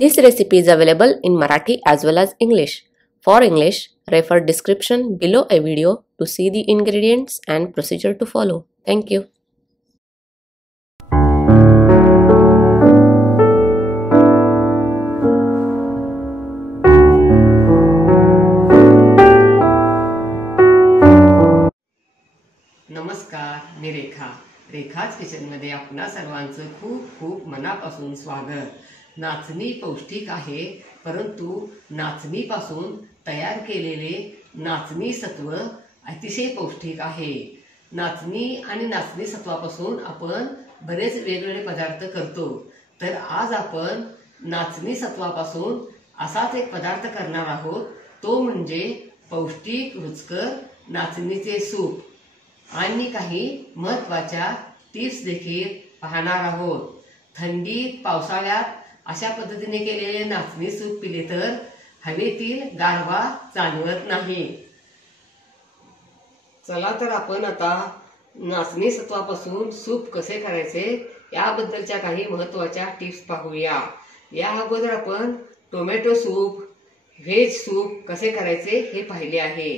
This recipe is available in Marathi as well as English. For English, refer description below a video to see the ingredients and procedure to follow. Thank you. नमस्कार, मी रेखाच किचनमध्ये आपणा सर्वांचं खूप खूप मनापासून स्वागत. नाचणी पौष्टिक आहे, परंतु नाचणीपासून तयार केलेले नाचणी सत्व अतिशय पौष्टिक आहे. नाचणी आणि नाचणी सत्वापासून आपण बरेच वेगवेगळे पदार्थ करतो. तर आज आपण नाचणी सत्वापासून असाच एक पदार्थ करणार आहोत, तो म्हणजे पौष्टिक रुचकर नाचणीचे सूप आणि काही महत्त्वाच्या टिप्स देखील पाहणार आहोत. थंडीत पावसाळ्यात अशा पद्धतीने केलेले नाचणी सूप पिले तर हवेतील गारवा जाणवत नाही. चला तर आपण आता नाचणी सत्वापासून सूप कसे करायचे याबद्दलच्या काही महत्त्वाच्या टिप्स पाहूया. या अगोदर आपण टोमॅटो सूप, व्हेज सूप कसे करायचे हे पाहिले आहे.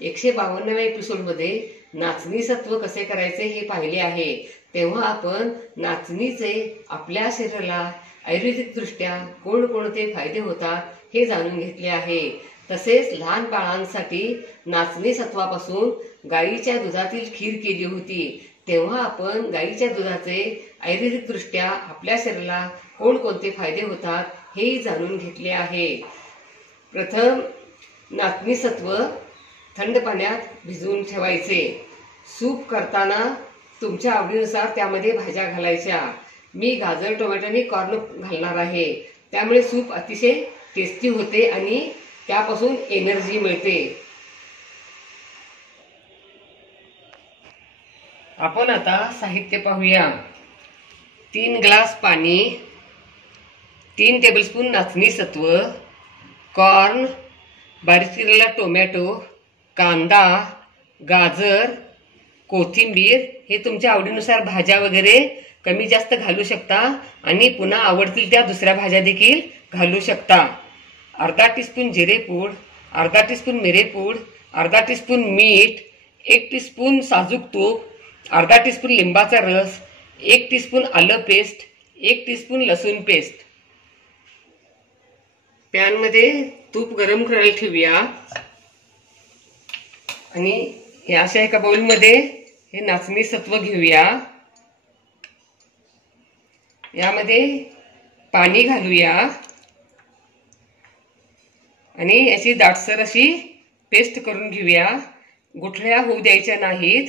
152व्या एपिसोडमध्ये नाचणी सत्व कसे करायचे हे पाहिले आहे. तेव्हा आपण नाचणीचे आपल्या शरीराला आयुर्वेदिकदृष्ट्या कोणकोणते फायदे होतात हे जाणून घेतले आहे. तसेच लहान बाळांसाठी नाचणी सत्वापासून गाईच्या दुधातील खीर केली होती. तेव्हा आपण गाईच्या दुधाचे आयुर्वेदिकदृष्ट्या आपल्या शरीराला कोणकोणते फायदे होतात हे जाणून घेतले आहे. प्रथम नाचणी सत्व थंड पाण्यात भिजवून ठेवायचे. सूप करताना तुमच्या आवडीनुसार त्यामध्ये भाज्या घालायच्या. मी गाजर, टोमॅटो आणि कॉर्न घालणार आहे. त्यामुळे सूप अतिशय टेस्टी होते आणि त्यापासून एनर्जी मिळते. आपण आता साहित्य पाहूया. 3 ग्लास पाणी, 3 टेबलस्पून नाचणी सत्व, कॉर्न, बारीक चिरलेला टोमॅटो, कांदा, गाजर, कोथिंबीर, हे तुमच्या आवडीनुसार भाज्या वगैरे कमी जास्त घालू शकता आणि पुन्हा आवडतील त्या दुसऱ्या भाज्या देखील घालू शकता. अर्धा टीस्पून जिरेपूड, अर्धा टीस्पून मिरेपूड, अर्धा टीस्पून मीठ, 1 टीस्पून साजूक तूप, अर्धा टीस्पून लिंबाचा रस, 1 टीस्पून आलं पेस्ट, 1 टीस्पून लसूण पेस्ट. पॅन मध्ये तूप गरम करायला ठेवूया आणि या अशा एका बाउल मध्ये हे नाचणी सत्व घेऊया. यामध्ये पाणी घालूया आणि याची दाटसर अशी पेस्ट करून घेऊया. गुठळ्या होऊ द्यायच्या नाहीत.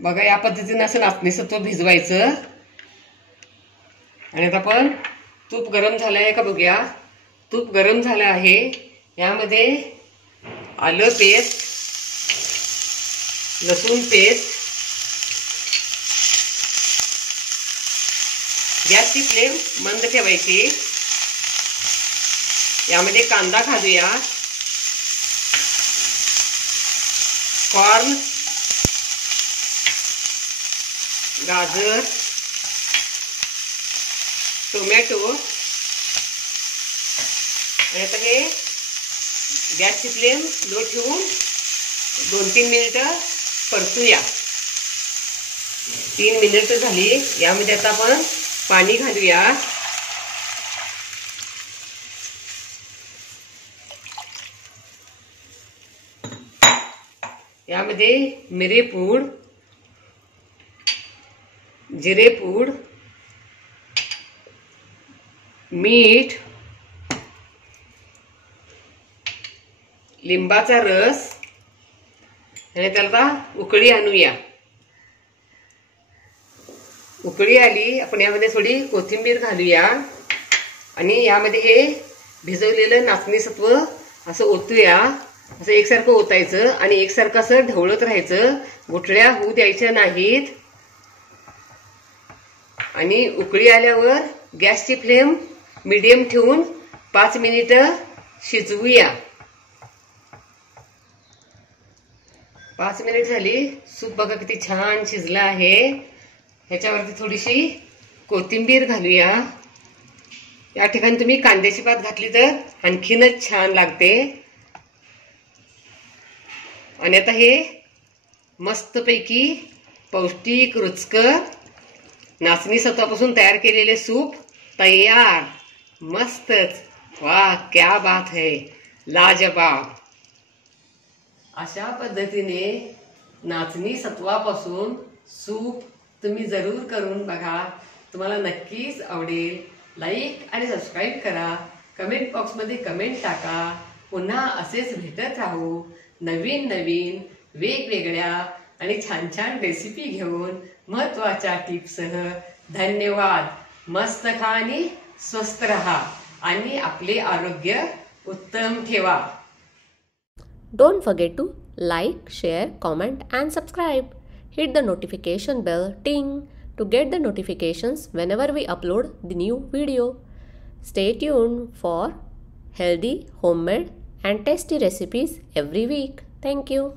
बघा, या पद्धतीने असं नाचणी सत्व भिजवायचं. आणि आता आपण तूप गरम झालं आहे का बघूया. तूप गरम झालं आहे. यामध्ये आलं पेस्ट, लसूण पेस्ट, गॅसची फ्लेम मंद ठेवायची. यामध्ये कांदा घालूया, कॉर्न, गाजर, टोमॅटो, आणि आता हे गॅसची फ्लेम लो ठेवून 2-3 मिनिटं परतूया. 3 मिनिटं झाली. यामध्ये आता आपण पाणी घालूया. यामध्ये मिरेपूड, जिरेपूड, मीठ, लिंबाचा रस, आणि त्याला उकळी आणूया. उकळी आली, आपण यामध्ये थोडी कोथिंबीर घालूया आणि यामध्ये हे भिजवलेलं नाचणी सत्व असं ओतूया. असं एकसारखं ओतायचं आणि एकसारखं असं ढवळत राहायचं. गुठळ्या होऊ द्यायच्या नाहीत. आणि उकळी आल्यावर गॅसची फ्लेम मीडियम ठेवून 5 मिनिटं शिजवूया. 5 मिनिट झाली. सूप बघा किती छान शिजला आहे. ह्याच्यावरती थोडीशी कोथिंबीर घालूया. या ठिकाणी तुम्ही कांद्याची पात घातली तर आणखीनच छान लागते. आणि आता हे मस्तपैकी पौष्टिक रुचकर नाचणी सत्वापासून तयार केलेले सूप तयार. मस्तच. वाह, क्या बात है, लाजवाब. अशा पद्धतीने नाचणी सत्वापासून सूप तुम्ही जरूर करून बघा. तुम्हाला नक्कीच आवडेल. लाईक आणि सबस्क्राईब करा. कमेंट बॉक्समध्ये कमेंट टाका. पुन्हा असेच भेटत राहू नवीन नवीन वेगवेगळ्या आणि छान छान रेसिपी घेऊन महत्त्वाच्या टिप्ससह. धन्यवाद. मस्त खा आणि स्वस्थ रहा आणि आपले आरोग्य उत्तम ठेवा. Don't forget to like, share, comment and subscribe. Hit the notification bell ting to get the notifications whenever we upload the new video. Stay tuned for healthy, homemade and tasty recipes every week. Thank you.